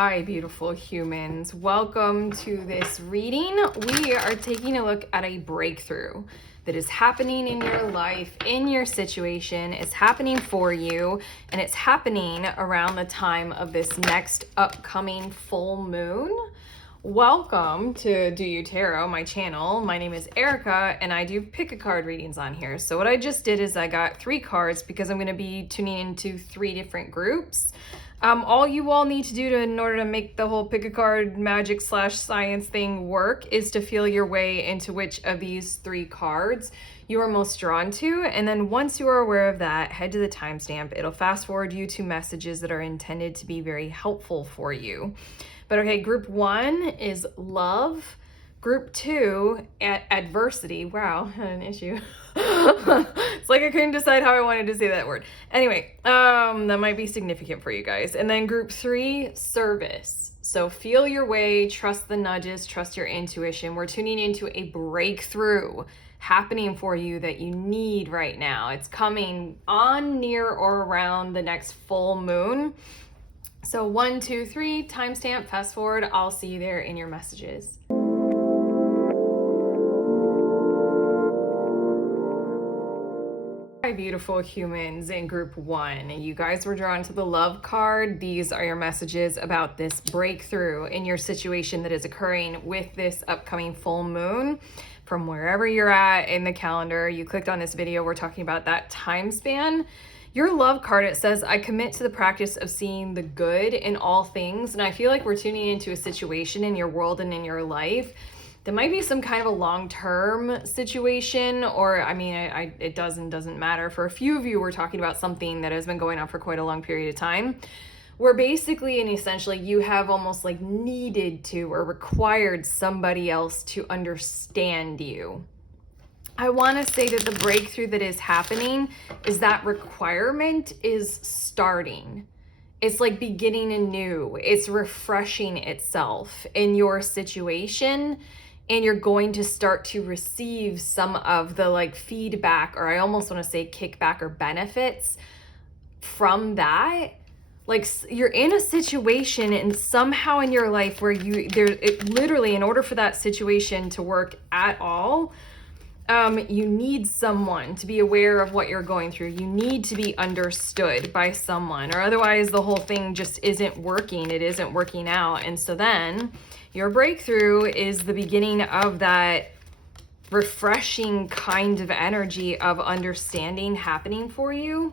Hi, beautiful humans. Welcome to this reading. We are taking a look at a breakthrough that is happening in your life, in your situation. It's happening for you, and it's happening around the time of this next upcoming full moon. Welcome to Do You Tarot, my channel. My name is Erica, and I do pick a card readings on here. So what I just did is I got 3 cards because I'm going to be tuning into 3 different groups. All you all need to do in order to make the whole pick a card magic / science thing work is to feel your way into which of these 3 cards you are most drawn to. And then once you are aware of that, head to the timestamp. It'll fast forward you to messages that are intended to be very helpful for you. But okay, group 1 is love. Group 2, adversity. Wow, an issue. It's like I couldn't decide how I wanted to say that word. Anyway, that might be significant for you guys. And then group 3, service. So feel your way, trust the nudges, trust your intuition. We're tuning into a breakthrough happening for you that you need right now. It's coming on, near, or around the next full moon. So 1, 2, 3, timestamp, fast forward. I'll see you there in your messages. Hi, beautiful humans in group 1. You guys were drawn to the love card. These are your messages about this breakthrough in your situation that is occurring with this upcoming full moon. From wherever you're at in the calendar, you clicked on this video, we're talking about that time span. Your love card, it says, I commit to the practice of seeing the good in all things. And I feel like we're tuning into a situation in your world and in your life that might be some kind of a long-term situation, or I mean, it doesn't matter. For a few of you, we're talking about something that has been going on for quite a long period of time, where basically and essentially you have almost like needed to or required somebody else to understand you. I want to say that the breakthrough that is happening is that requirement is starting. It's like beginning anew. It's refreshing itself in your situation, and you're going to start to receive some of the like feedback, or I almost want to say kickback or benefits from that. Like you're in a situation and somehow in your life where literally in order for that situation to work at all, you need someone to be aware of what you're going through. You need to be understood by someone, or otherwise the whole thing just isn't working. It isn't working out. And so then your breakthrough is the beginning of that refreshing kind of energy of understanding happening for you.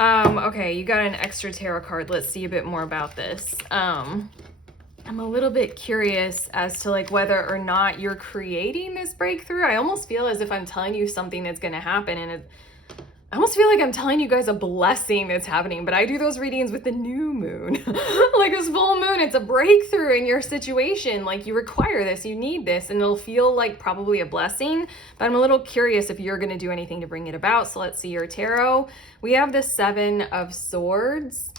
Okay, you got an extra tarot card. Let's see a bit more about this. I'm a little bit curious as to like whether or not you're creating this breakthrough. I almost feel as if I'm telling you something that's going to happen, and I almost feel like I'm telling you guys a blessing that's happening, but I do those readings with the new moon. Like this full moon, it's a breakthrough in your situation. Like you require this, you need this, and it'll feel like probably a blessing, but I'm a little curious if you're going to do anything to bring it about. So let's see your tarot. We have the 7 of Swords,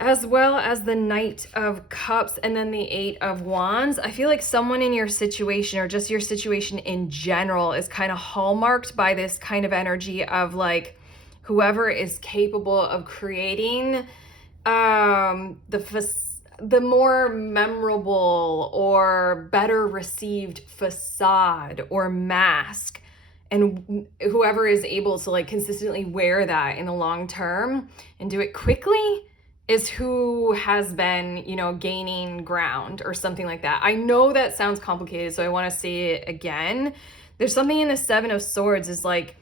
as well as the Knight of Cups, and then the 8 of Wands. I feel like someone in your situation, or just your situation in general, is kind of hallmarked by this kind of energy of like whoever is capable of creating the more memorable or better received facade or mask, and whoever is able to like consistently wear that in the long term and do it quickly is who has been, gaining ground or something like that. I know that sounds complicated, so I want to say it again. There's something in the 7 of Swords is like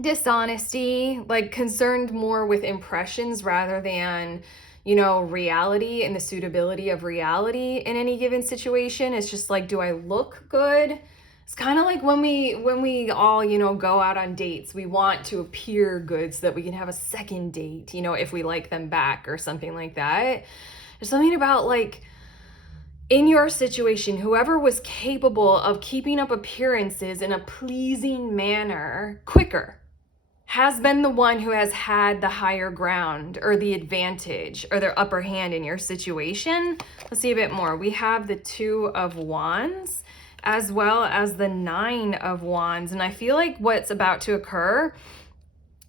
dishonesty, like concerned more with impressions rather than, reality and the suitability of reality in any given situation. It's just like, do I look good? It's kind of like when we all, go out on dates, we want to appear good so that we can have a second date, if we like them back or something like that. There's something about like in your situation, whoever was capable of keeping up appearances in a pleasing manner quicker has been the one who has had the higher ground or the advantage or their upper hand in your situation. Let's see a bit more. We have the 2 of Wands, as well as the 9 of Wands. And I feel like what's about to occur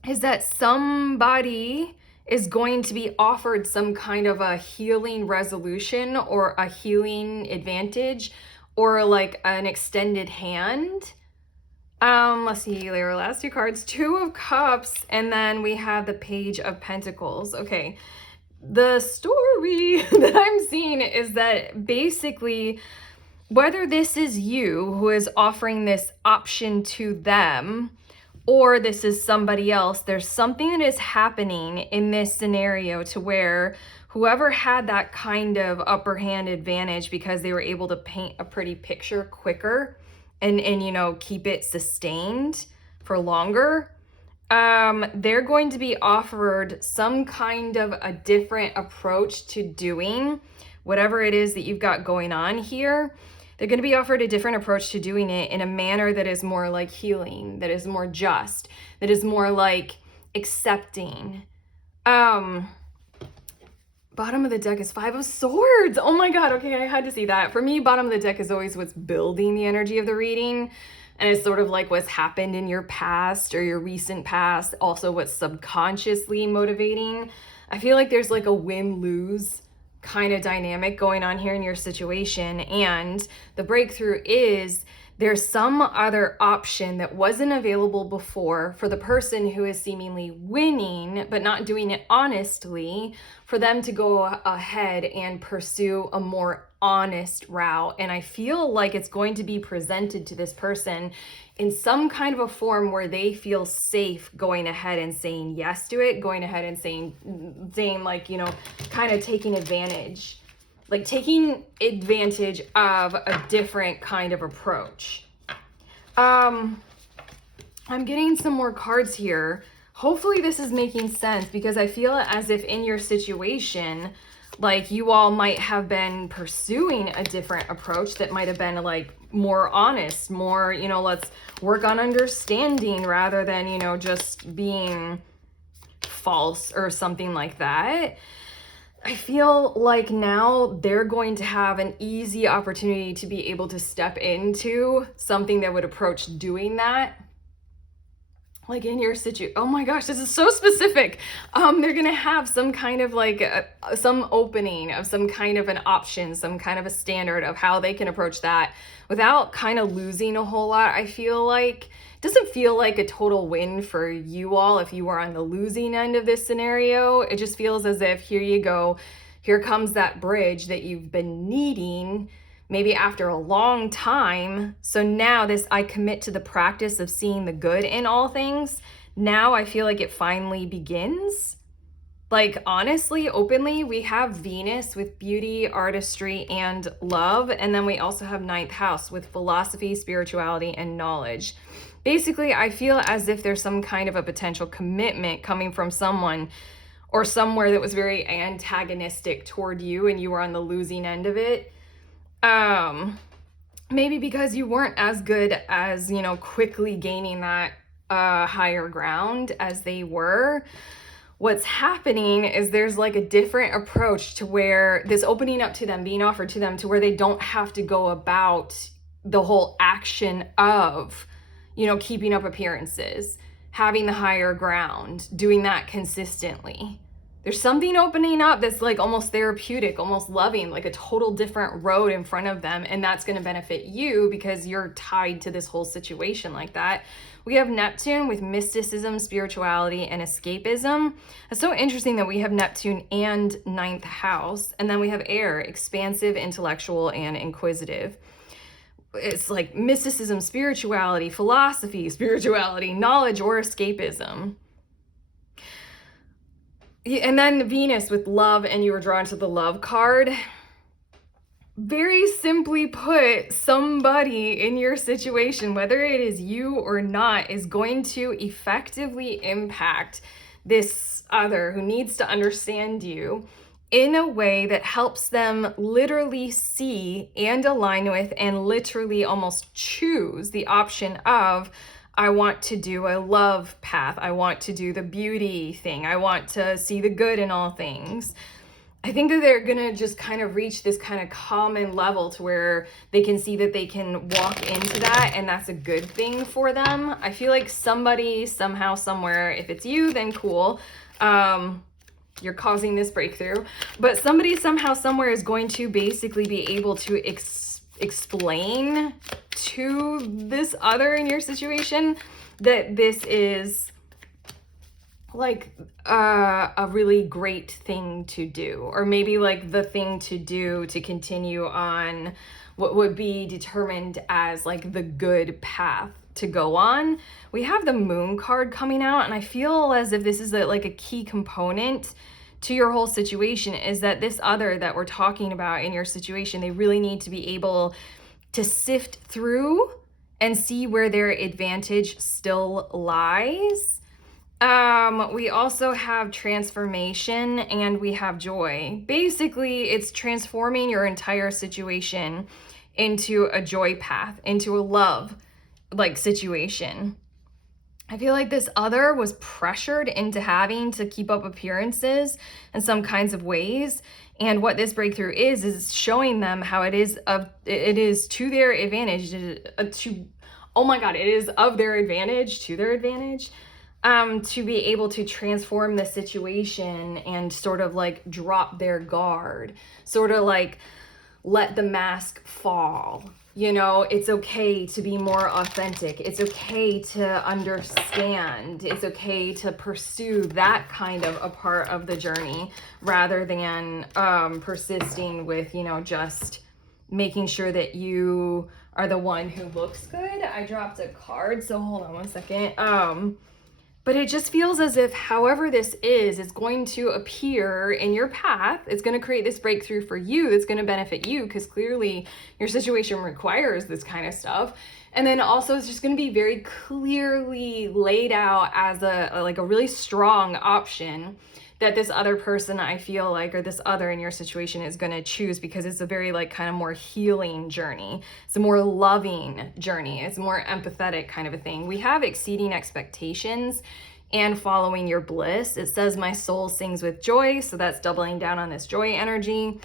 is that somebody is going to be offered some kind of a healing resolution or a healing advantage or like an extended hand. Let's see, there are last two cards, Two of Cups, and then we have the Page of Pentacles. Okay, the story that I'm seeing is that basically, whether this is you who is offering this option to them, or this is somebody else, there's something that is happening in this scenario to where whoever had that kind of upper hand advantage because they were able to paint a pretty picture quicker and you know, keep it sustained for longer, they're going to be offered some kind of a different approach to doing whatever it is that you've got going on here. They're going to be offered a different approach to doing it in a manner that is more like healing, that is more just, that is more like accepting. Bottom of the deck is Five of Swords. Oh my God. Okay, I had to see that. For me, bottom of the deck is always what's building the energy of the reading. And it's sort of like what's happened in your past or your recent past. Also what's subconsciously motivating. I feel like there's like a win-lose kind of dynamic going on here in your situation. And the breakthrough is there's some other option that wasn't available before for the person who is seemingly winning, but not doing it honestly, for them to go ahead and pursue a more honest route. And I feel like it's going to be presented to this person in some kind of a form where they feel safe going ahead and saying yes to it, going ahead and saying like, you know, kind of taking advantage. Like taking advantage of a different kind of approach. I'm getting some more cards here. Hopefully this is making sense because I feel as if in your situation, like you all might have been pursuing a different approach that might have been like more honest, more, you know, let's work on understanding rather than, you know, just being false or something like that. I feel like now they're going to have an easy opportunity to be able to step into something that would approach doing that. Like in your situation, oh my gosh, this is so specific. They're gonna have some kind of like some opening of some kind of an option, some kind of a standard of how they can approach that without kind of losing a whole lot. I feel like it doesn't feel like a total win for you all if you are on the losing end of this scenario. It just feels as if here you go, here comes that bridge that you've been needing maybe after a long time. So now this, I commit to the practice of seeing the good in all things. Now I feel like it finally begins. Like honestly, openly, we have Venus with beauty, artistry, and love. And then we also have ninth house with philosophy, spirituality, and knowledge. Basically, I feel as if there's some kind of a potential commitment coming from someone or somewhere that was very antagonistic toward you and you were on the losing end of it. Maybe because you weren't as good as, you know, quickly gaining that higher ground as they were. What's happening is there's like a different approach to where this opening up to them, being offered to them to where they don't have to go about the whole action of, you know, keeping up appearances, having the higher ground, doing that consistently. There's something opening up that's like almost therapeutic, almost loving, like a total different road in front of them. And that's going to benefit you because you're tied to this whole situation like that. We have Neptune with mysticism, spirituality, and escapism. It's so interesting that we have Neptune and ninth house. And then we have air, expansive, intellectual, and inquisitive. It's like mysticism, spirituality, philosophy, spirituality, knowledge, or escapism. And then Venus with love, and you were drawn to the love card. Very simply put, somebody in your situation, whether it is you or not, is going to effectively impact this other who needs to understand you in a way that helps them literally see and align with and literally almost choose the option of, I want to do a love path. I want to do the beauty thing. I want to see the good in all things. I think that they're going to just kind of reach this kind of common level to where they can see that they can walk into that, and that's a good thing for them. I feel like somebody, somehow, somewhere, if it's you, then cool. you're causing this breakthrough, but somebody somehow somewhere is going to basically be able to explain to this other in your situation that this is like a really great thing to do, or maybe like the thing to do to continue on what would be determined as like the good path to go on. We have the Moon card coming out, and I feel as if this is like a key component to your whole situation, is that this other that we're talking about in your situation, they really need to be able to sift through and see where their advantage still lies. We also have transformation and we have joy. Basically, it's transforming your entire situation into a joy path, into a love like situation. I feel like this other was pressured into having to keep up appearances in some kinds of ways. And what this breakthrough is showing them how it is to their advantage, oh my God, it is of their advantage to their advantage. To be able to transform the situation and sort of like drop their guard, sort of like let the mask fall. You know, it's okay to be more authentic. It's okay to understand. It's okay to pursue that kind of a part of the journey rather than persisting with, you know, just making sure that you are the one who looks good. I dropped a card, so hold on one second. But it just feels as if however this is going to appear in your path. It's going to create this breakthrough for you that's going to benefit you, because clearly your situation requires this kind of stuff. And then also it's just going to be very clearly laid out as a really strong option that this other person, I feel like, or this other in your situation is going to choose, because it's a very like kind of more healing journey. It's a more loving journey. It's more empathetic kind of a thing. We have exceeding expectations and following your bliss. It says my soul sings with joy. So that's doubling down on this joy energy.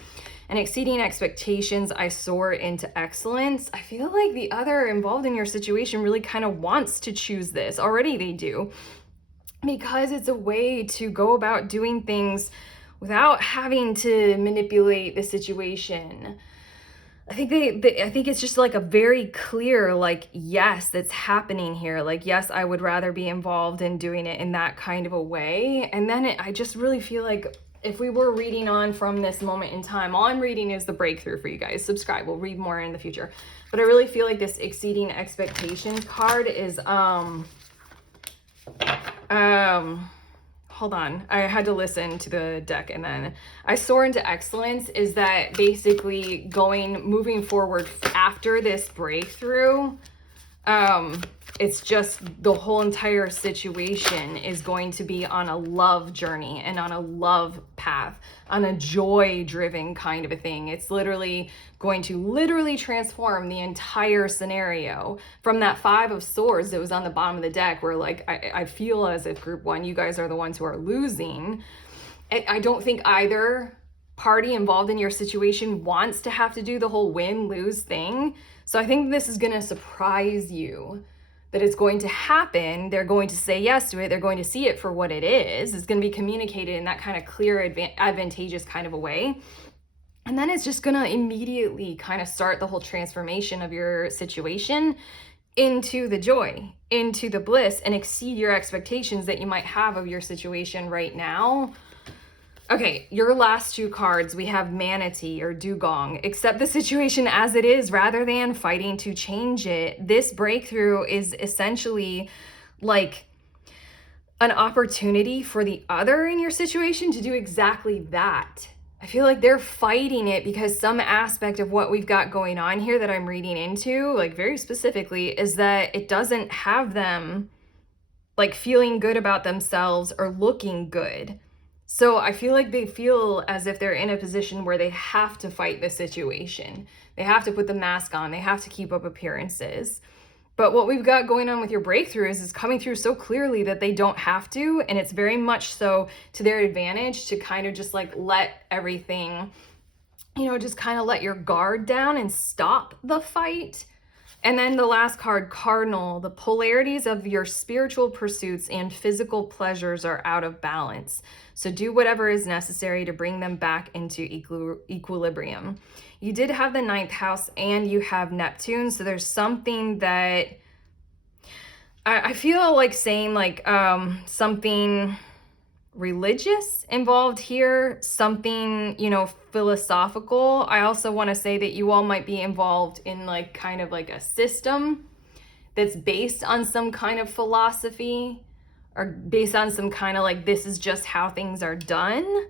And exceeding expectations, I soar into excellence. I feel like the other involved in your situation really kind of wants to choose this. Already they do, because it's a way to go about doing things without having to manipulate the situation. I think I think it's just like a very clear, like, yes, that's happening here. Like, yes, I would rather be involved in doing it in that kind of a way. And then I just really feel like if we were reading on from this moment in time, all I'm reading is the breakthrough for you guys. Subscribe, we'll read more in the future. But I really feel like this exceeding expectations card is, hold on, I had to listen to the deck. And then I soar into excellence is that basically moving forward after this breakthrough, it's just the whole entire situation is going to be on a love journey and on a love path, on a joy driven kind of a thing. It's literally going to transform the entire scenario from that 5 of swords that was on the bottom of the deck, where like I feel as if group 1, you guys are the ones who are losing. I don't think either party involved in your situation wants to have to do the whole win-lose thing. So I think this is going to surprise you that it's going to happen. They're going to say yes to it. They're going to see it for what it is. It's going to be communicated in that kind of clear, advantageous kind of a way. And then it's just going to immediately kind of start the whole transformation of your situation into the joy, into the bliss, and exceed your expectations that you might have of your situation right now. Okay, your last 2 cards, we have Manatee or Dugong. Accept the situation as it is rather than fighting to change it. This breakthrough is essentially like an opportunity for the other in your situation to do exactly that. I feel like they're fighting it because some aspect of what we've got going on here that I'm reading into, like very specifically, is that it doesn't have them like feeling good about themselves or looking good. So I feel like they feel as if they're in a position where they have to fight the situation. They have to put the mask on. They have to keep up appearances. But what we've got going on with your breakthrough is coming through so clearly that they don't have to. And it's very much so to their advantage to kind of just like let everything, you know, just kind of let your guard down and stop the fight. And then the last card, Cardinal, the polarities of your spiritual pursuits and physical pleasures are out of balance. So do whatever is necessary to bring them back into equilibrium. You did have the 9th house and you have Neptune. So there's something that I feel like saying like something religious involved here, something, you know, philosophical. I also want to say that you all might be involved in like kind of like a system that's based on some kind of philosophy or based on some kind of like, this is just how things are done.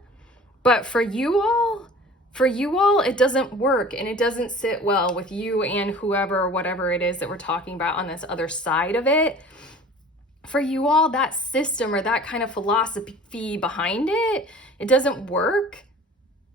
But for you all, it doesn't work and it doesn't sit well with you and whoever or whatever it is that we're talking about on this other side of it. For you all, that system or that kind of philosophy behind it, it doesn't work.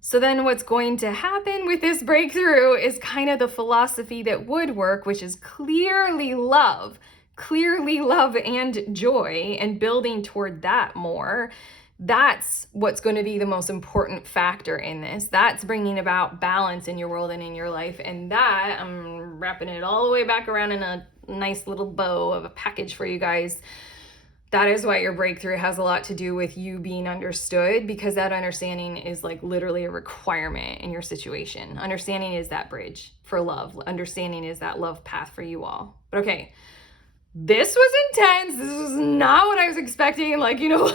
So then what's going to happen with this breakthrough is kind of the philosophy that would work, which is clearly love and joy, and building toward that more. That's what's going to be the most important factor in this. That's bringing about balance in your world and in your life. And that, I'm wrapping it all the way back around in a nice little bow of a package for you guys. That is why your breakthrough has a lot to do with you being understood, because that understanding is like literally a requirement in your situation. Understanding is that bridge for love. Understanding is that love path for you all. But okay, this was intense. This was not what I was expecting. Like, you know,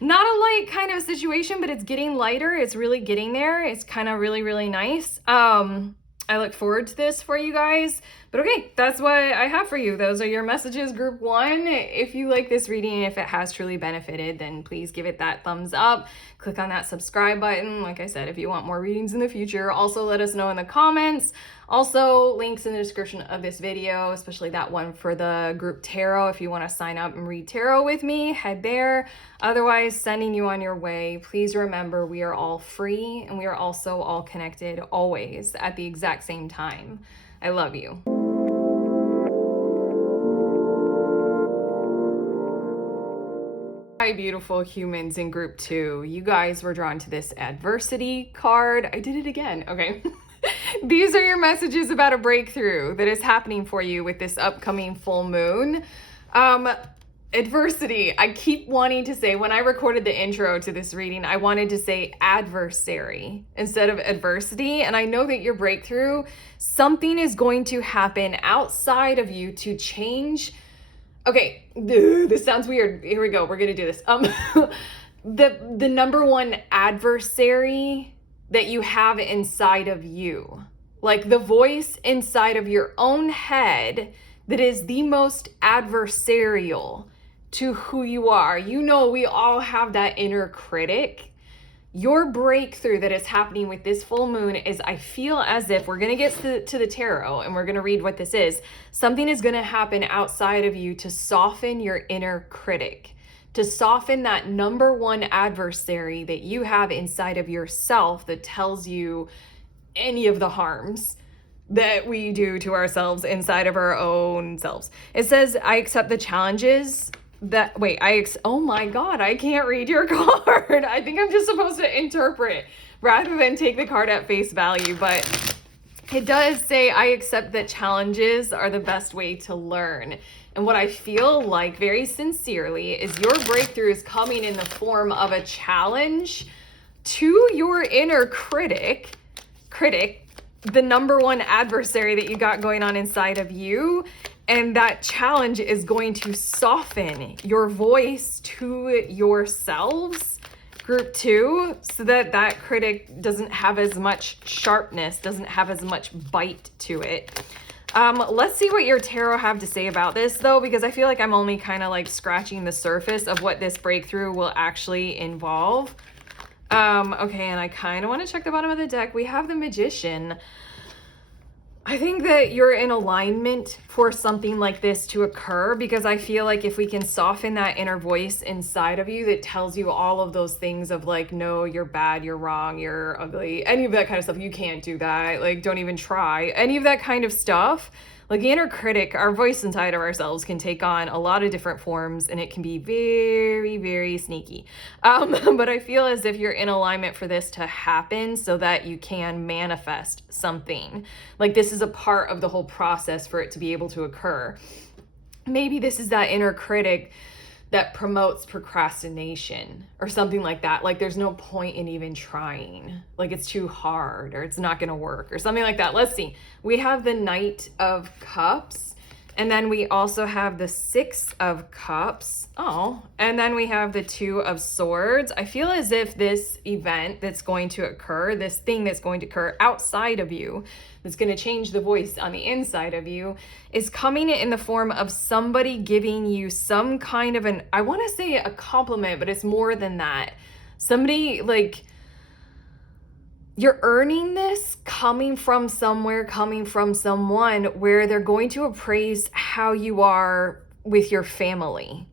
not a light kind of situation, but it's getting lighter. It's really getting there. It's kind of really, really nice. I look forward to this for you guys. But okay, that's what I have for you. Those are your messages, group 1. If you like this reading, if it has truly benefited, then please give it that thumbs up. Click on that subscribe button. Like I said, if you want more readings in the future, also let us know in the comments. Also, links in the description of this video, especially that one for the group tarot. If you want to sign up and read tarot with me, head there. Otherwise, sending you on your way. Please remember, we are all free and we are also all connected always at the exact same time. I love you. Hi, beautiful humans in group 2. You guys were drawn to this adversity card. I did it again. Okay. These are your messages about a breakthrough that is happening for you with this upcoming full moon. Adversity. I keep wanting to say, when I recorded the intro to this reading, I wanted to say adversary instead of adversity. And I know that your breakthrough, something is going to happen outside of you to change. Okay, this sounds weird. Here we go. We're going to do this. The number one adversary that you have inside of you, like the voice inside of your own head that is the most adversarial to who you are. You know, we all have that inner critic. Your breakthrough that is happening with this full moon is, I feel as if we're going to get to the tarot and we're going to read what this is. Something is going to happen outside of you to soften your inner critic, to soften that number one adversary that you have inside of yourself that tells you any of the harms that we do to ourselves inside of our own selves. It says, I accept the challenges that, wait, oh my God, I can't read your card. I think I'm just supposed to interpret rather than take the card at face value, but it does say, I accept that challenges are the best way to learn. And what I feel like very sincerely is your breakthrough is coming in the form of a challenge to your inner critic, the number one adversary that you got going on inside of you. And that challenge is going to soften your voice to yourselves, group 2, so that that critic doesn't have as much sharpness, doesn't have as much bite to it. Let's see what your tarot have to say about this, though, because I feel like I'm only kind of like scratching the surface of what this breakthrough will actually involve. Okay, and I kind of want to check the bottom of the deck. We have the Magician. I think that you're in alignment for something like this to occur, because I feel like if we can soften that inner voice inside of you that tells you all of those things of like, no, you're bad, you're wrong, you're ugly, any of that kind of stuff, you can't do that, like, don't even try, any of that kind of stuff, Like the inner critic, our voice inside of ourselves can take on a lot of different forms, and it can be very, very sneaky. But I feel as if you're in alignment for this to happen so that you can manifest something. Like this is a part of the whole process for it to be able to occur. Maybe this is that inner critic that promotes procrastination or something like that. Like there's no point in even trying. Like it's too hard or it's not going to work or something like that. Let's see. We have the Knight of Cups, and then we also have the Six of Cups. Oh, and then we have the Two of Swords. I feel as if this event that's going to occur, this thing that's going to occur outside of you, that's going to change the voice on the inside of you, is coming in the form of somebody giving you some kind of an, I want to say a compliment, but it's more than that. Somebody like, you're earning this coming from somewhere, coming from someone where they're going to appraise how you are with your family.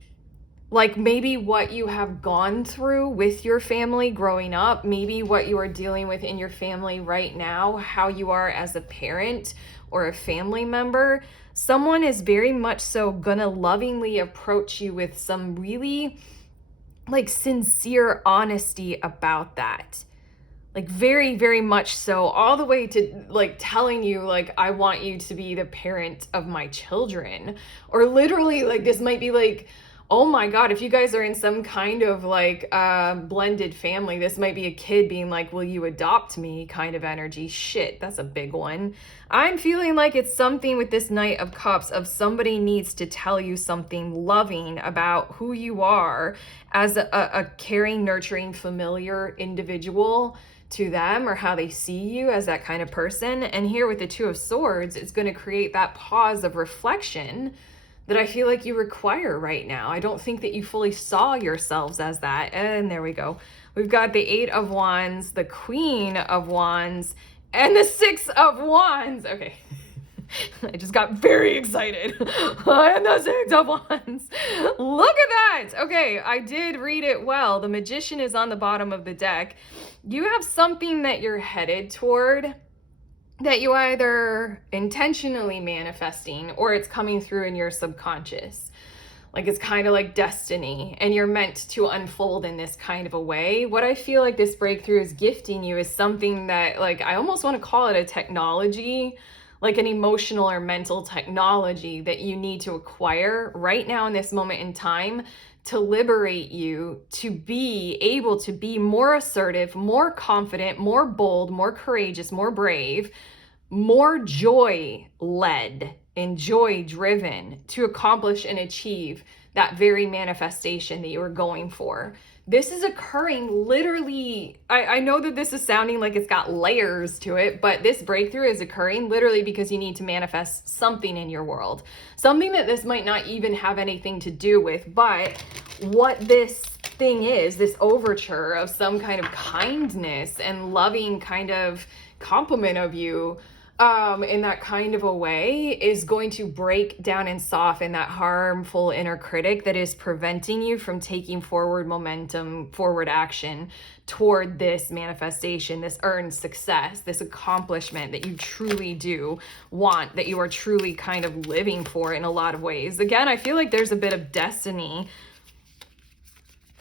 Like maybe what you have gone through with your family growing up, maybe what you are dealing with in your family right now, how you are as a parent or a family member. Someone is very much so gonna lovingly approach you with some really like sincere honesty about that. Like very, very much so, all the way to like telling you like, I want you to be the parent of my children. Or literally like this might be like, oh my God, if you guys are in some kind of like blended family, this might be a kid being like, will you adopt me kind of energy. Shit, that's a big one. I'm feeling like it's something with this Knight of Cups of somebody needs to tell you something loving about who you are as a caring, nurturing, familiar individual to them, or how they see you as that kind of person. And here with the Two of Swords, it's going to create that pause of reflection that I feel like you require right now. I don't think that you fully saw yourselves as that. And there we go. We've got the Eight of Wands, the Queen of Wands, and the Six of Wands. Okay. I just got very excited. And the Six of Wands. Look at that. Okay, I did read it well. The Magician is on the bottom of the deck. You have something that you're headed toward, that you either intentionally manifesting or it's coming through in your subconscious. Like it's kind of like destiny and you're meant to unfold in this kind of a way. What I feel like this breakthrough is gifting you is something that like, I almost want to call it a technology, like an emotional or mental technology that you need to acquire right now in this moment in time to liberate you to be able to be more assertive, more confident, more bold, more courageous, more brave, more joy-led and joy-driven to accomplish and achieve that very manifestation that you are going for. This is occurring literally, I know that this is sounding like it's got layers to it, but this breakthrough is occurring literally because you need to manifest something in your world. Something that this might not even have anything to do with, but what this thing is, this overture of some kind of kindness and loving kind of compliment of you, in that kind of a way, is going to break down and soften that harmful inner critic that is preventing you from taking forward momentum, forward action toward this manifestation, this earned success, this accomplishment that you truly do want, that you are truly kind of living for in a lot of ways. Again, I feel like there's a bit of destiny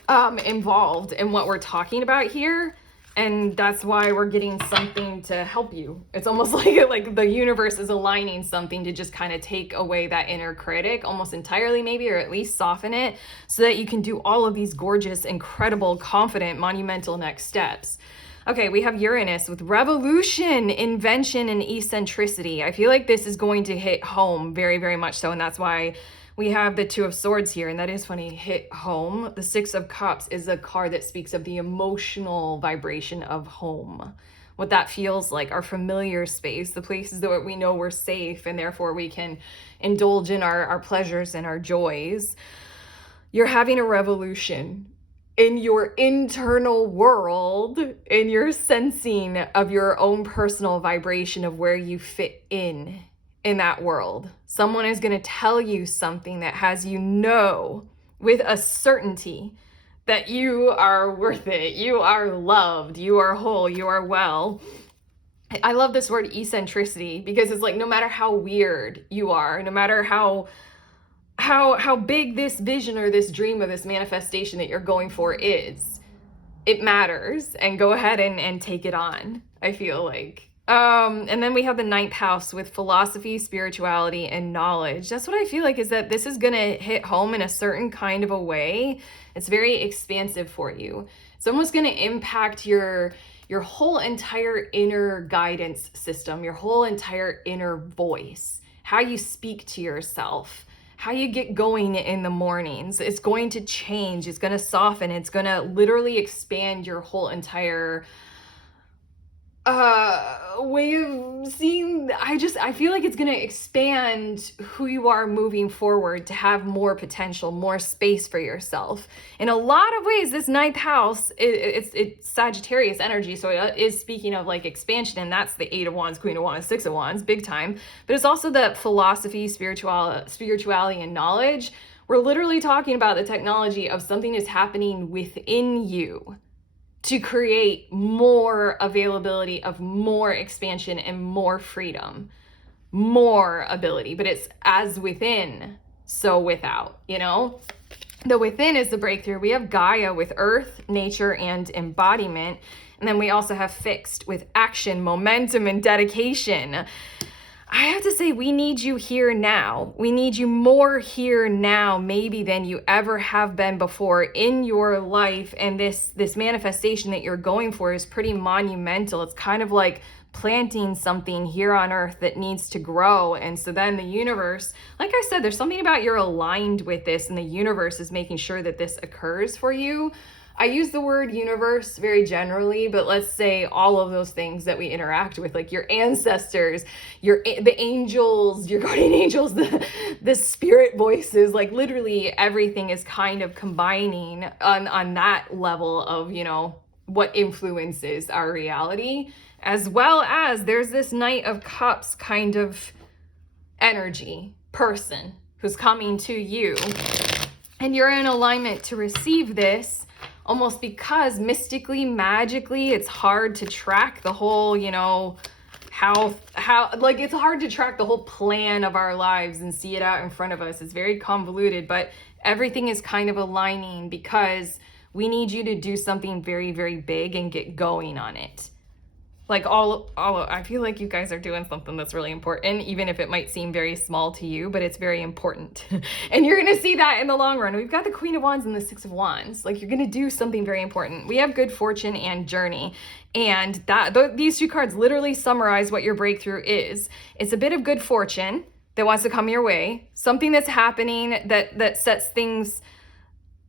involved in what we're talking about here. And that's why we're getting something to help you. It's almost like the universe is aligning something to just kind of take away that inner critic almost entirely maybe, or at least soften it so that you can do all of these gorgeous, incredible, confident, monumental next steps. Okay, we have Uranus with revolution, invention, and eccentricity. I feel like this is going to hit home very, very much so. And that's why we have the Two of Swords here, and that is funny, hit home. The Six of Cups is a card that speaks of the emotional vibration of home. What that feels like, our familiar space, the places that we know we're safe, and therefore we can indulge in our pleasures and our joys. You're having a revolution in your internal world, in your sensing of your own personal vibration of where you fit in that world. Someone is going to tell you something that has you know with a certainty that you are worth it, you are loved, you are whole, you are well. I love this word eccentricity, because it's like no matter how weird you are, no matter how big this vision or this dream or this manifestation that you're going for is, it matters, and go ahead and take it on, I feel like. And then we have the ninth house with philosophy, spirituality, and knowledge. That's what I feel like, is that this is gonna hit home in a certain kind of a way. It's very expansive for you. It's almost gonna impact your whole entire inner guidance system, your whole entire inner voice, how you speak to yourself, how you get going in the mornings. It's going to change. It's going to soften. It's going to literally expand your whole entire way of seeing. I feel like it's going to expand who you are moving forward, to have more potential, more space for yourself. In a lot of ways, this ninth house, it's Sagittarius energy, so it is speaking of like expansion, and that's the Eight of Wands, Queen of Wands, Six of Wands, big time. But it's also the philosophy, spirituality, and knowledge. We're literally talking about the technology of something is happening within you to create more availability of more expansion and more freedom, more ability. But it's as within, so without, you know? The within is the breakthrough. We have Gaia with earth, nature, and embodiment. And then we also have fixed with action, momentum, and dedication. I have to say, we need you here now. We need you more here now, maybe, than you ever have been before in your life. And this manifestation that you're going for is pretty monumental. It's kind of like planting something here on earth that needs to grow. And so then the universe, like I said, there's something about you're aligned with this, and the universe is making sure that this occurs for you. I use the word universe very generally, but let's say all of those things that we interact with, like your ancestors, the angels, your guardian angels, the spirit voices, like literally everything is kind of combining on that level of, you know, what influences our reality. As well as there's this Knight of Cups kind of energy person who's coming to you, and you're in alignment to receive this. Almost because mystically, magically, it's hard to track the whole, you know, how like it's hard to track the whole plan of our lives and see it out in front of us. It's very convoluted, but everything is kind of aligning because we need you to do something very, very big and get going on it. Like I feel like you guys are doing something that's really important, even if it might seem very small to you, but it's very important. And you're going to see that in the long run. We've got the Queen of Wands and the Six of Wands. Like, you're going to do something very important. We have good fortune and journey. And these two cards literally summarize what your breakthrough is. It's a bit of good fortune that wants to come your way. Something that's happening that sets things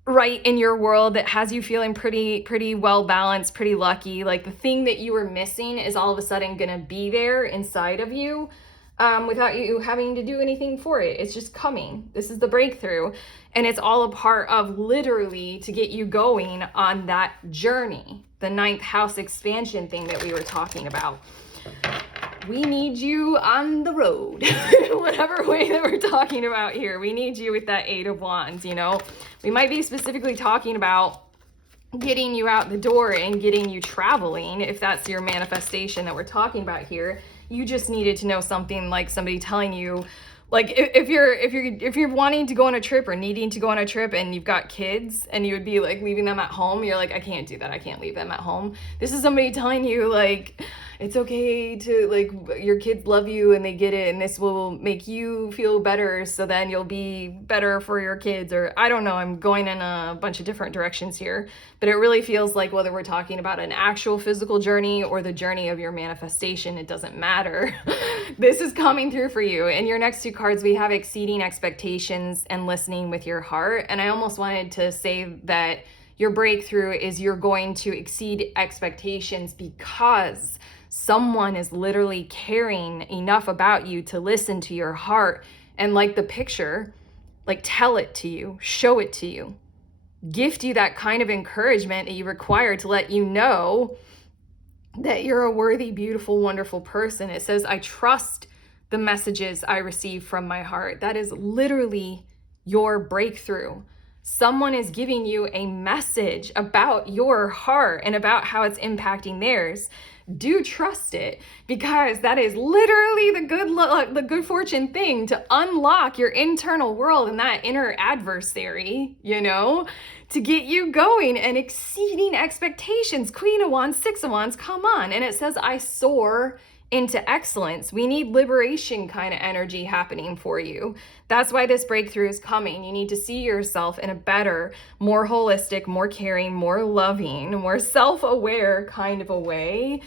right in your world, that has you feeling pretty well balanced, pretty lucky. Like the thing that you were missing is all of a sudden gonna be there inside of you, without you having to do anything for it. It's just coming. This is the breakthrough, and it's all a part of literally to get you going on that journey, the ninth house expansion thing that we were talking about. We need you on the road, whatever way that we're talking about here. We need you with that Eight of Wands, you know. We might be specifically talking about getting you out the door and getting you traveling, if that's your manifestation that we're talking about here. You just needed to know something, like somebody telling you, like if you're wanting to go on a trip or needing to go on a trip and you've got kids and you would be like leaving them at home, you're like, I can't do that. I can't leave them at home. This is somebody telling you like, it's okay to, like, your kids love you and they get it, and this will make you feel better, so then you'll be better for your kids. Or I don't know, I'm going in a bunch of different directions here, but it really feels like whether we're talking about an actual physical journey or the journey of your manifestation, it doesn't matter. This is coming through for you. In your next two cards, we have exceeding expectations and listening with your heart. And I almost wanted to say that your breakthrough is you're going to exceed expectations because someone is literally caring enough about you to listen to your heart and, like the picture, like tell it to you, show it to you, gift you that kind of encouragement that you require to let you know that you're a worthy, beautiful, wonderful person. It says, I trust the messages I receive from my heart. That is literally your breakthrough. Someone is giving you a message about your heart and about how it's impacting theirs. do trust it, because that is literally the good luck, the good fortune thing to unlock your internal world and that inner adversary, you know, to get you going and exceeding expectations. Queen of Wands, Six of Wands, come on. And it says, I soar into excellence. We need liberation kind of energy happening for you. That's why this breakthrough is coming. You need to see yourself in a better, more holistic, more caring, more loving, more self-aware kind of a way,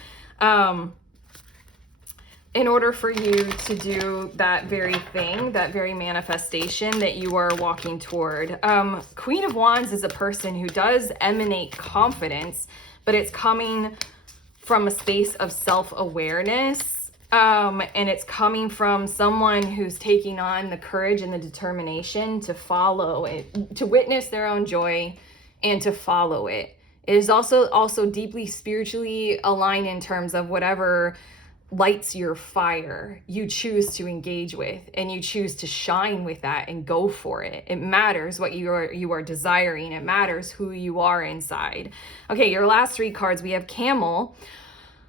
in order for you to do that very thing, that very manifestation that you are walking toward. Queen of Wands is a person who does emanate confidence, but it's coming from a space of self-awareness, and it's coming from someone who's taking on the courage and the determination to follow it, to witness their own joy and to follow it. It is also deeply spiritually aligned in terms of whatever lights your fire you choose to engage with, and you choose to shine with that and go for it. It matters what you are desiring. It matters who you are inside. Okay, your last three cards, we have Camel.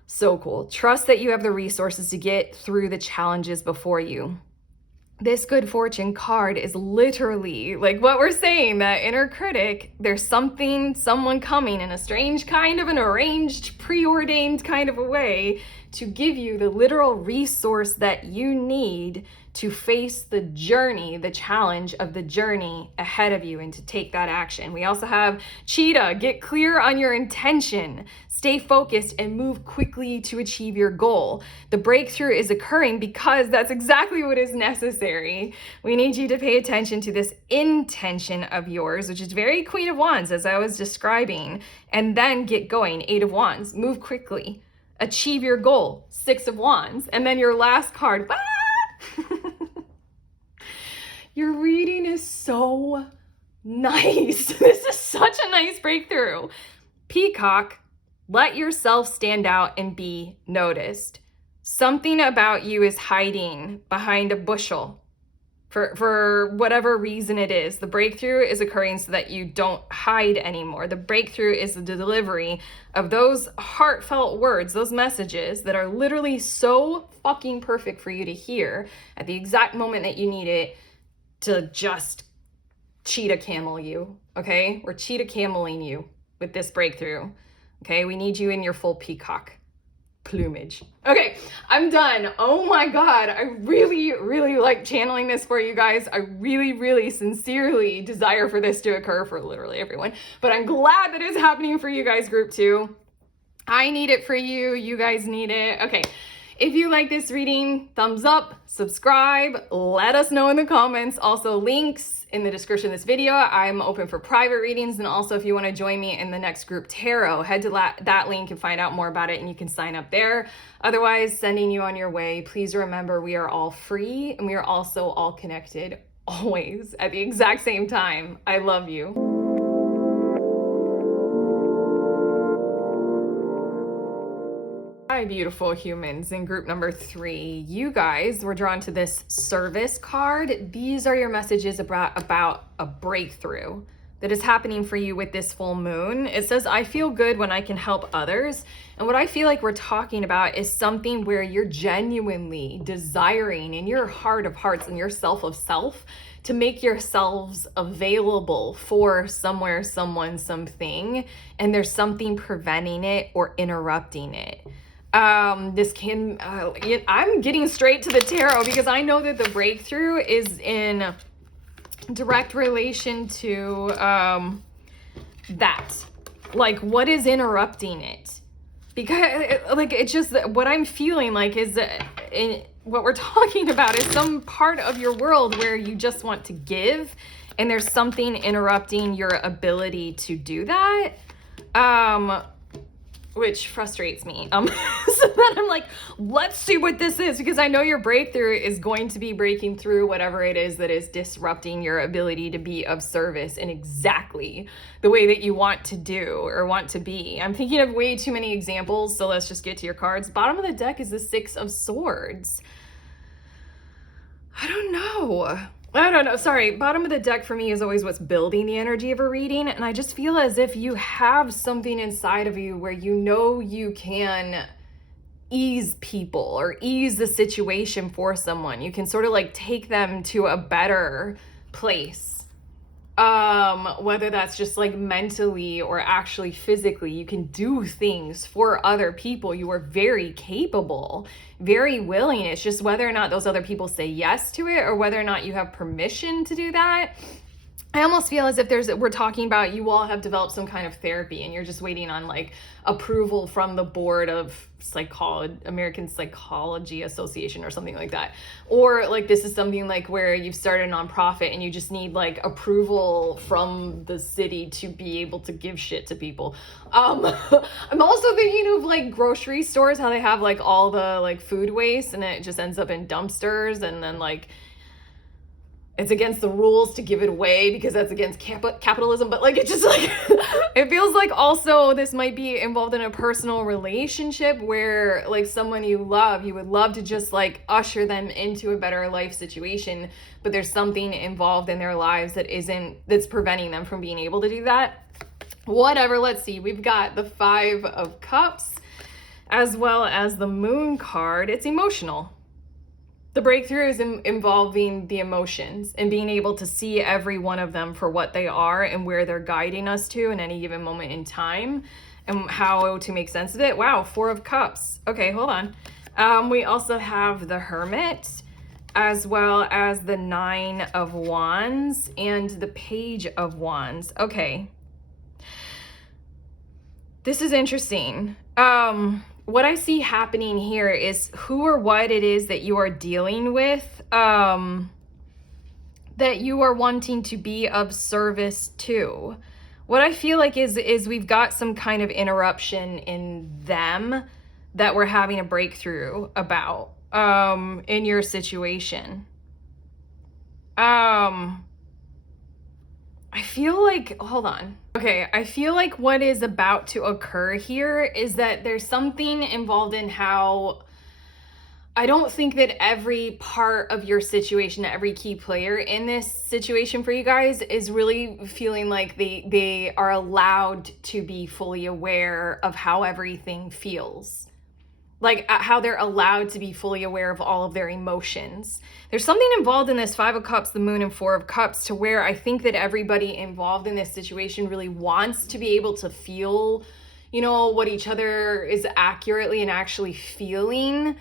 So cool. Trust that you have the resources to get through the challenges before you. This good fortune card is literally like what we're saying, that inner critic. There's someone coming in a strange kind of an arranged, preordained kind of a way to give you the literal resource that you need to face the journey, the challenge of the journey ahead of you, and to take that action. We also have Cheetah. Get clear on your intention. Stay focused and move quickly to achieve your goal. The breakthrough is occurring because that's exactly what is necessary. We need you to pay attention to this intention of yours, which is very Queen of Wands, as I was describing, and then get going. Eight of Wands. Move quickly. Achieve your goal. Six of Wands. And then your last card. Your reading is so nice. This is such a nice breakthrough. Peacock. Let yourself stand out and be noticed. Something about you is hiding behind a bushel for whatever reason it is. The breakthrough is occurring so that you don't hide anymore. The breakthrough is the delivery of those heartfelt words, those messages that are literally so fucking perfect for you to hear at the exact moment that you need it to just cheetah camel you, okay? We're cheetah cameling you with this breakthrough. Okay, we need you in your full peacock plumage. Okay, I'm done. Oh my God, I really, really like channeling this for you guys. I really, really sincerely desire for this to occur for literally everyone, but I'm glad that it's happening for you guys, group 2. I need it for you. You guys need it. Okay. If you like this reading, thumbs up, subscribe, let us know in the comments. Also, links in the description of this video. I'm open for private readings, and also if you want to join me in the next group tarot, head to that link and find out more about it, and you can sign up there. Otherwise, sending you on your way. Please remember, we are all free, and we are also all connected, always, at the exact same time. I love you. Hi, beautiful humans. In group number 3, you guys were drawn to this service card. These are your messages about a breakthrough that is happening for you with this full moon. It says, I feel good when I can help others. And what I feel like we're talking about is something where you're genuinely desiring in your heart of hearts and your self of self to make yourselves available for somewhere, someone, something, and there's something preventing it or interrupting it. This can, I'm getting straight to the tarot because I know that the breakthrough is in direct relation to, that, like, what is interrupting it? Because, like, it's just what I'm feeling like is what we're talking about is some part of your world where you just want to give, and there's something interrupting your ability to do that. Which frustrates me. So then I'm like, let's see what this is, because I know your breakthrough is going to be breaking through whatever it is that is disrupting your ability to be of service in exactly the way that you want to do or want to be. I'm thinking of way too many examples, so let's just get to your cards. Bottom of the deck is the Six of Swords. I don't know. Sorry, bottom of the deck for me is always what's building the energy of a reading, and I just feel as if you have something inside of you where you know you can ease people or ease the situation for someone. You can sort of like take them to a better place. Whether that's just like mentally or actually physically, you can do things for other people. You are very capable, very willing. It's just whether or not those other people say yes to it or whether or not you have permission to do that. I almost feel as if we're talking about you all have developed some kind of therapy and you're just waiting on like approval from the board of American Psychology Association or something like that. Or like this is something like where you've started a nonprofit and you just need like approval from the city to be able to give shit to people. I'm also thinking of like grocery stores, how they have like all the like food waste and it just ends up in dumpsters, and then like it's against the rules to give it away because that's against capitalism. But like, it just like, it feels like also this might be involved in a personal relationship where like someone you would love to just like usher them into a better life situation, but there's something involved in their lives that's preventing them from being able to do that. Whatever, let's see. We've got the 5 of Cups as well as the Moon card. It's emotional. The breakthrough is involving the emotions and being able to see every one of them for what they are and where they're guiding us to in any given moment in time and how to make sense of it. Wow, 4 of Cups. Okay, hold on. We also have the Hermit as well as the 9 of Wands and the Page of Wands. Okay. This is interesting. What I see happening here is who or what it is that you are dealing with, that you are wanting to be of service to. What I feel like is we've got some kind of interruption in them that we're having a breakthrough about, in your situation. I feel like, hold on. Okay, I feel like what is about to occur here is that there's something involved in how I don't think that every part of your situation, every key player in this situation for you guys is really feeling like they are allowed to be fully aware of how everything feels. Like how they're allowed to be fully aware of all of their emotions. There's something involved in this 5 of Cups, the Moon, and 4 of Cups to where I think that everybody involved in this situation really wants to be able to feel, you know, what each other is accurately and actually feeling.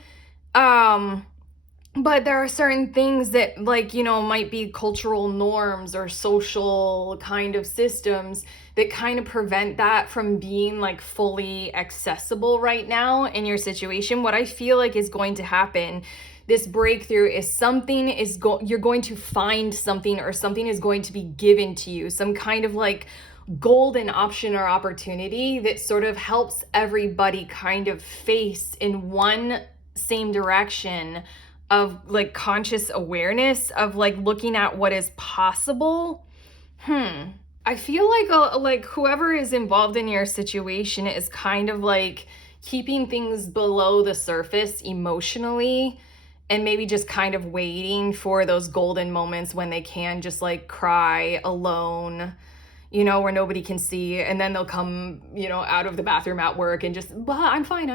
But there are certain things that, like, you know, might be cultural norms or social kind of systems that kind of prevent that from being like fully accessible right now in your situation. What I feel like is going to happen, this breakthrough, is you're going to find something, or something is going to be given to you, some kind of like golden option or opportunity that sort of helps everybody kind of face in one same direction of like conscious awareness of like looking at what is possible. I feel like whoever is involved in your situation is kind of like keeping things below the surface emotionally, and maybe just kind of waiting for those golden moments when they can just like cry alone, you know, where nobody can see, and then they'll come, you know, out of the bathroom at work and just, I'm fine.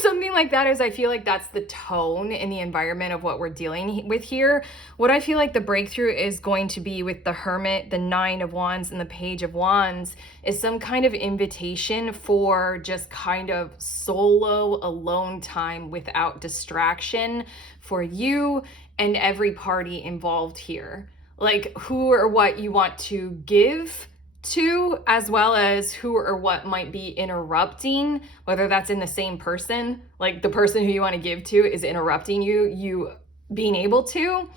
Something like that. Is I feel like that's the tone in the environment of what we're dealing with here. What I feel like the breakthrough is going to be with the Hermit, the 9 of Wands, and the Page of Wands is some kind of invitation for just kind of solo alone time without distraction for you and every party involved here. Like who or what you want to give to, as well as who or what might be interrupting, whether that's in the same person, like the person who you want to give to is interrupting you being able to,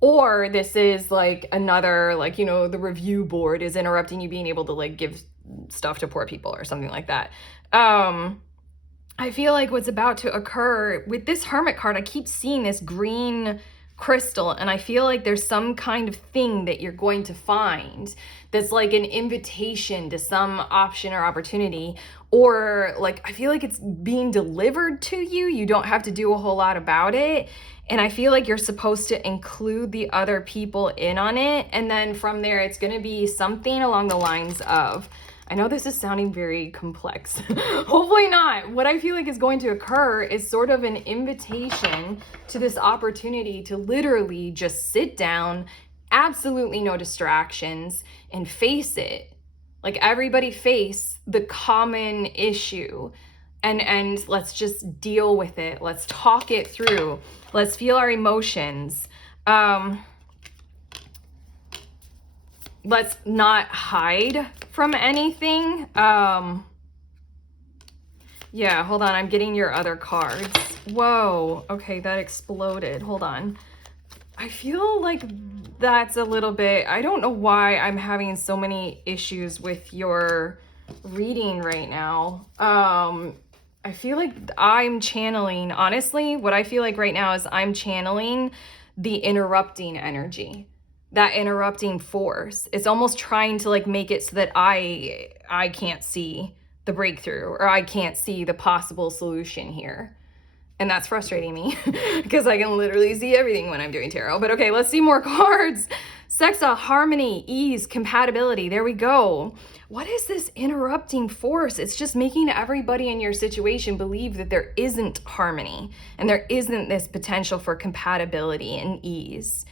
or this is like another, like, you know, the review board is interrupting you being able to like give stuff to poor people or something like that. I feel like what's about to occur with this Hermit card, I keep seeing this green crystal, and I feel like there's some kind of thing that you're going to find that's like an invitation to some option or opportunity, or like I feel like it's being delivered to you. You don't have to do a whole lot about it, and I feel like you're supposed to include the other people in on it, and then from there it's going to be something along the lines of, I know this is sounding very complex. Hopefully not. What I feel like is going to occur is sort of an invitation to this opportunity to literally just sit down, absolutely no distractions, and face it. Like, everybody face the common issue, and let's just deal with it. Let's talk it through. Let's feel our emotions. Let's not hide from anything. Yeah, hold on. I'm getting your other cards. Whoa. Okay, that exploded. Hold on. I feel like that's a little bit, I don't know why I'm having so many issues with your reading right now. I feel like I'm channeling, honestly, what I feel like right now is I'm channeling the interrupting energy, that interrupting force. It's almost trying to like make it so that I can't see the breakthrough, or I can't see the possible solution here. And that's frustrating me because I can literally see everything when I'm doing tarot. But okay, let's see more cards. Sexa, harmony, ease, compatibility. There we go. What is this interrupting force? It's just making everybody in your situation believe that there isn't harmony and there isn't this potential for compatibility and ease.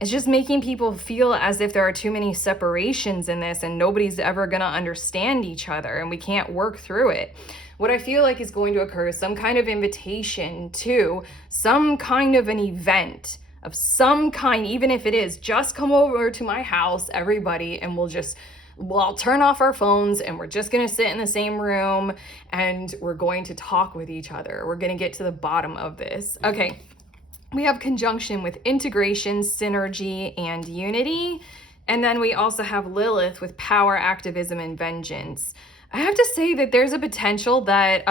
It's just making people feel as if there are too many separations in this and nobody's ever going to understand each other and we can't work through it. What I feel like is going to occur is some kind of invitation to some kind of an event of some kind, even if it is just come over to my house, everybody, and we'll turn off our phones and we're just going to sit in the same room and we're going to talk with each other. We're going to get to the bottom of this. Okay. We have conjunction with integration, synergy, and unity. And then we also have Lilith with power, activism, and vengeance. I have to say that there's a potential that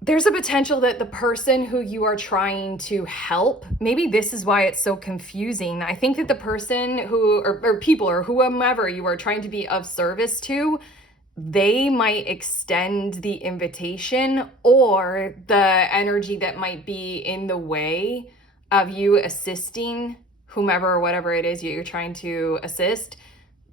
the person who you are trying to help, maybe this is why it's so confusing. I think that the person who, or people, or whomever you are trying to be of service to, they might extend the invitation, or the energy that might be in the way of you assisting whomever or whatever it is you're trying to assist,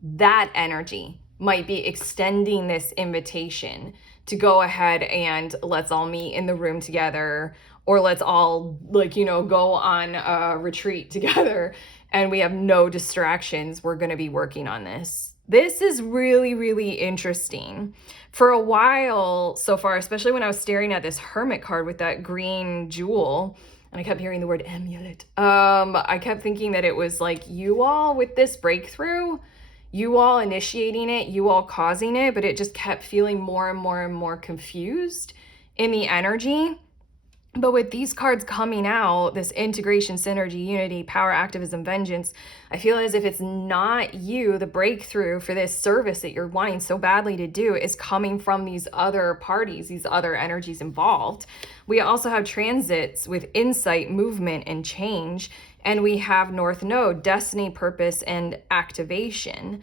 that energy might be extending this invitation to go ahead and let's all meet in the room together, or let's all go on a retreat together and we have no distractions. We're going to be working on this. This is really, really interesting. For a while so far, especially when I was staring at this Hermit card with that green jewel, and I kept hearing the word amulet, I kept thinking that it was like you all with this breakthrough, you all initiating it, you all causing it, but it just kept feeling more and more and more confused in the energy. But with these cards coming out, this integration, synergy, unity, power, activism, vengeance, I feel as if it's not you, the breakthrough for this service that you're wanting so badly to do is coming from these other parties, these other energies involved. We also have transits with insight, movement, and change. And we have North Node, destiny, purpose, and activation.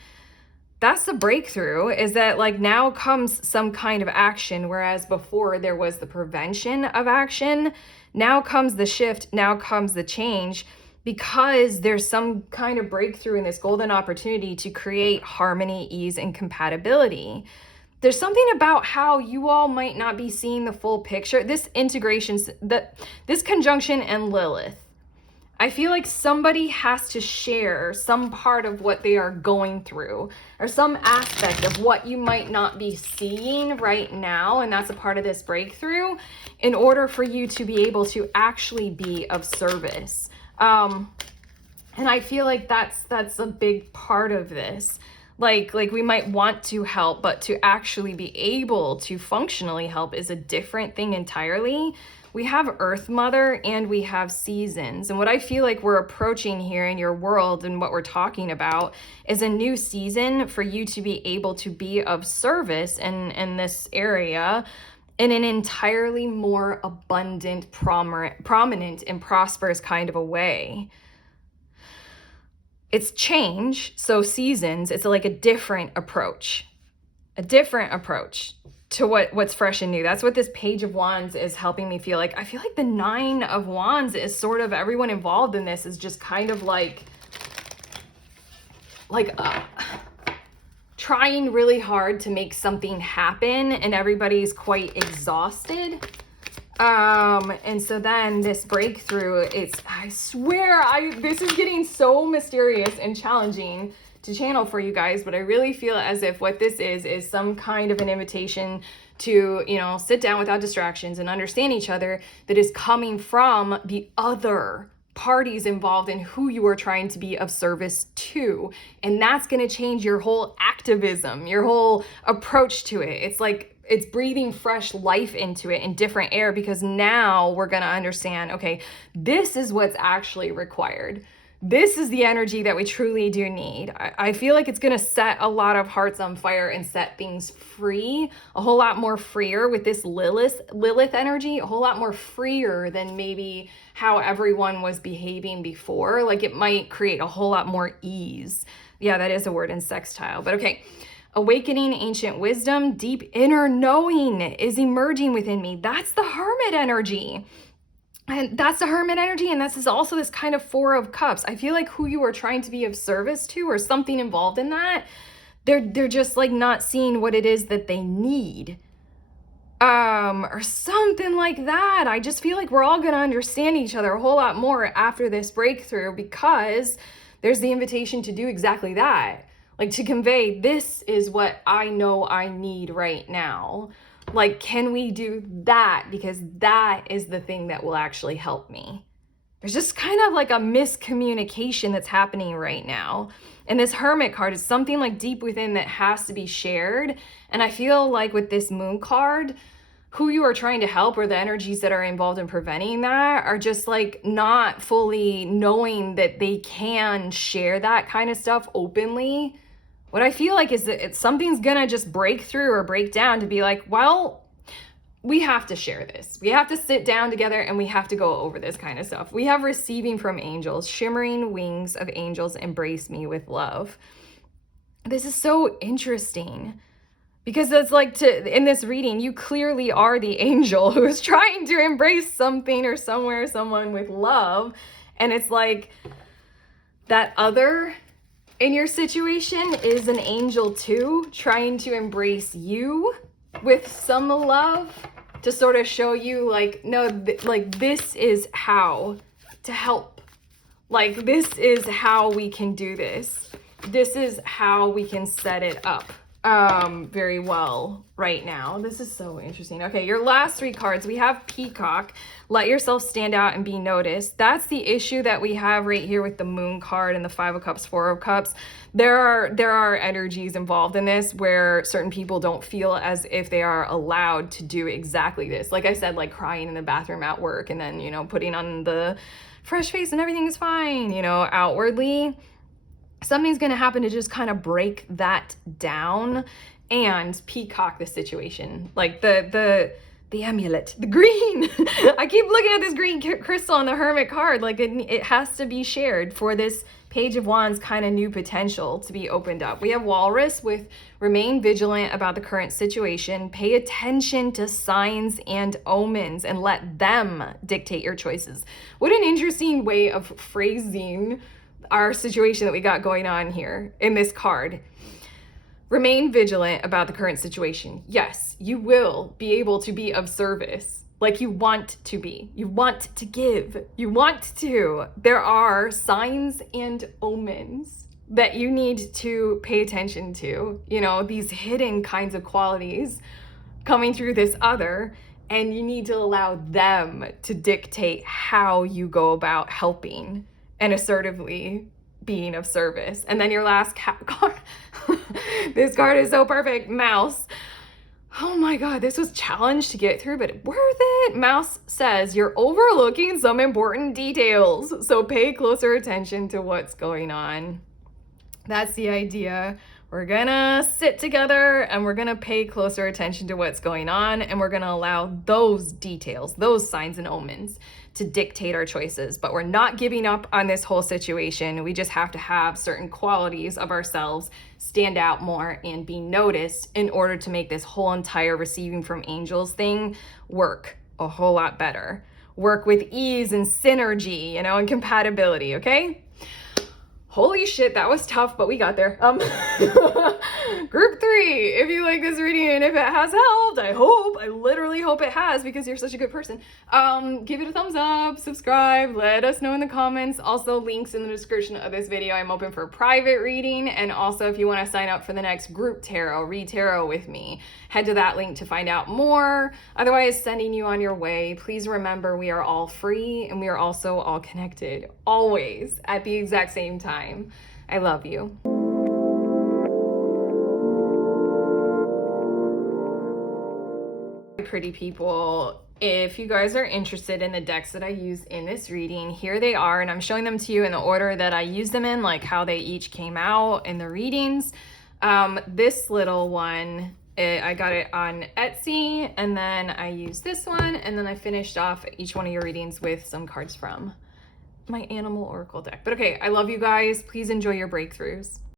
That's the breakthrough, is that like now comes some kind of action, whereas before there was the prevention of action. Now comes the shift, now comes the change, because there's some kind of breakthrough in this golden opportunity to create harmony, ease, and compatibility. There's something about how you all might not be seeing the full picture. This integration, this conjunction and Lilith, I feel like somebody has to share some part of what they are going through, or some aspect of what you might not be seeing right now, and that's a part of this breakthrough, in order for you to be able to actually be of service. And I feel like that's a big part of this. Like we might want to help, but to actually be able to functionally help is a different thing entirely. We have Earth Mother and we have seasons. And what I feel like we're approaching here in your world and what we're talking about is a new season for you to be able to be of service in this area in an entirely more abundant, prominent, and prosperous kind of a way. It's change, so seasons, it's like a different approach to what's fresh and new. That's what this Page of Wands is helping me feel like. I feel like the Nine of Wands is sort of, everyone involved in this is just kind of like trying really hard to make something happen and everybody's quite exhausted. And so then this breakthrough, I swear, this is getting so mysterious and challenging to channel for you guys, but I really feel as if what this is some kind of an invitation to, sit down without distractions and understand each other that is coming from the other parties involved in who you are trying to be of service to. And that's going to change your whole activism, your whole approach to it. It's like it's breathing fresh life into it and different air, because now we're going to understand, okay, this is what's actually required. This is the energy that we truly do need. I feel like it's going to set a lot of hearts on fire and set things free, a whole lot more freer with this Lilith energy, a whole lot more freer than maybe how everyone was behaving before. Like it might create a whole lot more ease. Yeah, that is a word in sextile, but okay. Awakening ancient wisdom, deep inner knowing is emerging within me. That's the Hermit energy. And that's the Hermit energy, and this is also this kind of Four of Cups. I feel like who you are trying to be of service to or something involved in that, they're just like not seeing what it is that they need. Or something like that. I just feel like we're all going to understand each other a whole lot more after this breakthrough, because there's the invitation to do exactly that. Like to convey, this is what I know I need right now. Like, can we do that? Because that is the thing that will actually help me. There's just kind of like a miscommunication that's happening right now. And this Hermit card is something like deep within that has to be shared. And I feel like with this Moon card, who you are trying to help or the energies that are involved in preventing that are just like not fully knowing that they can share that kind of stuff openly. What I feel like is that something's gonna just break through or break down to be like, well, we have to share this. We have to sit down together and we have to go over this kind of stuff. We have receiving from angels, shimmering wings of angels embrace me with love. This is so interesting because it's like in this reading, you clearly are the angel who is trying to embrace something or someone with love. And it's like that other in your situation is an angel too, trying to embrace you with some love to sort of show you like, no, like this is how to help. Like this is how we can do this. This is how we can set it up very well right now. This is so interesting. Okay, your last three cards, we have Peacock. Let yourself stand out and be noticed. That's the issue that we have right here with the Moon card and the Five of Cups, Four of Cups. There are energies involved in this where certain people don't feel as if they are allowed to do exactly this. Like I said, like crying in the bathroom at work and then, putting on the fresh face and everything is fine, outwardly. Something's going to happen to just kind of break that down and peacock the situation. Like the amulet, the green. I keep looking at this green crystal on the Hermit card. Like it has to be shared for this Page of Wands kind of new potential to be opened up. We have Walrus with remain vigilant about the current situation. Pay attention to signs and omens and let them dictate your choices. What an interesting way of phrasing our situation that we got going on here in this card. Remain vigilant about the current situation. Yes, you will be able to be of service like you want to be. You want to give. You want to. There are signs and omens that you need to pay attention to. These hidden kinds of qualities coming through this other, and you need to allow them to dictate how you go about helping and assertively being of service. And then your last card, this card is so perfect, Mouse. Oh my God, this was challenge to get through, but worth it. Mouse says, you're overlooking some important details, so pay closer attention to what's going on. That's the idea. We're gonna sit together and we're gonna pay closer attention to what's going on, and we're gonna allow those details, those signs and omens to dictate our choices. But we're not giving up on this whole situation. We just have to have certain qualities of ourselves stand out more and be noticed in order to make this whole entire receiving from angels thing work a whole lot better. Work with ease and synergy, and compatibility, okay? Holy shit, that was tough, but we got there. Group 3, if you like this reading and if it has helped, I literally hope it has because you're such a good person. Give it a thumbs up, subscribe, let us know in the comments. Also, links in the description of this video. I'm open for private reading, and also if you want to sign up for the next group tarot, read tarot with me, head to that link to find out more. Otherwise, sending you on your way. Please remember, we are all free and we are also all connected, always at the exact same time. I love you. Pretty people, if you guys are interested in the decks that I use in this reading, here they are, and I'm showing them to you in the order that I used them in, like how they each came out in the readings. This little one, I got it on Etsy, and then I used this one, and then I finished off each one of your readings with some cards from my Animal Oracle deck. But okay, I love you guys. Please enjoy your breakthroughs.